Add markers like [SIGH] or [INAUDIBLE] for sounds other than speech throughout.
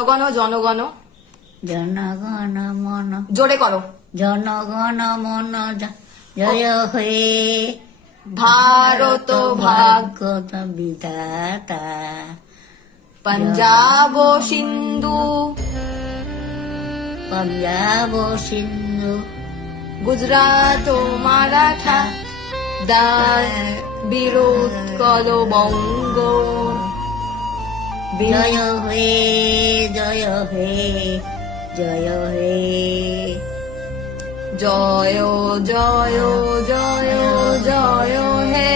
জনগণ জনগণ। জনগণ মন। জোরে করো। জনগণ মন জয় হে ভারত ভাগ বিধাতা। পঞ্জাব সিন্ধু। পঞ্জাব সিন্ধু। গুজরাট ও মারাঠা। দার বিরোধ করো বঙ্গ। জয় হে জয় হে জয় হে। জয় জয় জয় জয় হে।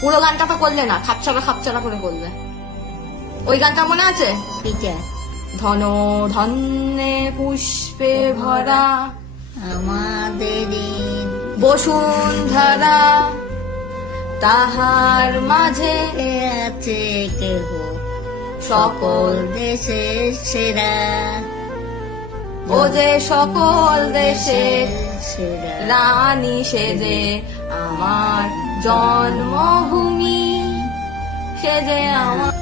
পুরো গানটা তো করলে না খাপছাড়া খাপছাড়া করে করলে ওই গানটা মনে আছে? ধন ধন্যে পুষ্পে ভরা আমাদের বসুন্ধরা। তাহার মাঝে আছে কেহ সকল দেশের সেরা। ও যে সকল দেশে রানী সেজে আমার জন্মভূমি। সে যে আমার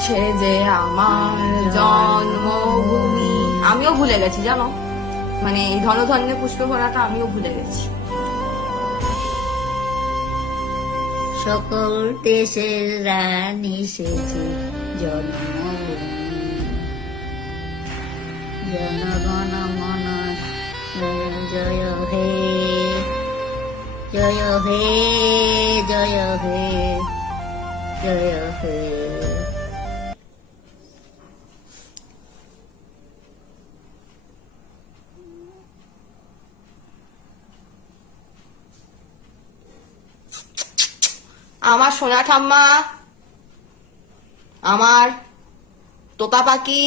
সে যে আমার জন্মভূমি। আমিও ভুলে গেছি, জানো? মানে এই ধনধন্যে পুষ্প ভরাটা আমিও ভুলে গেছি। সকল দেশের রানী সেজে জনগণ মন জয় হে জয় হে জয় হে জয় হে। আমার সোনা ঠাম্মা আমার তোতা পাখি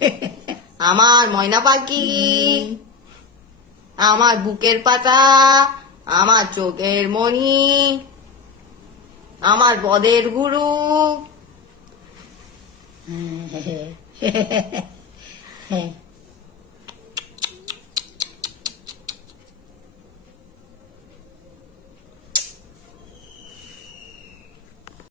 [LAUGHS] আমার ময়না পাখি আমার বুকের পাতা আমার চোখের মণি আমার বদের গুরু। হ্যাঁ [LAUGHS]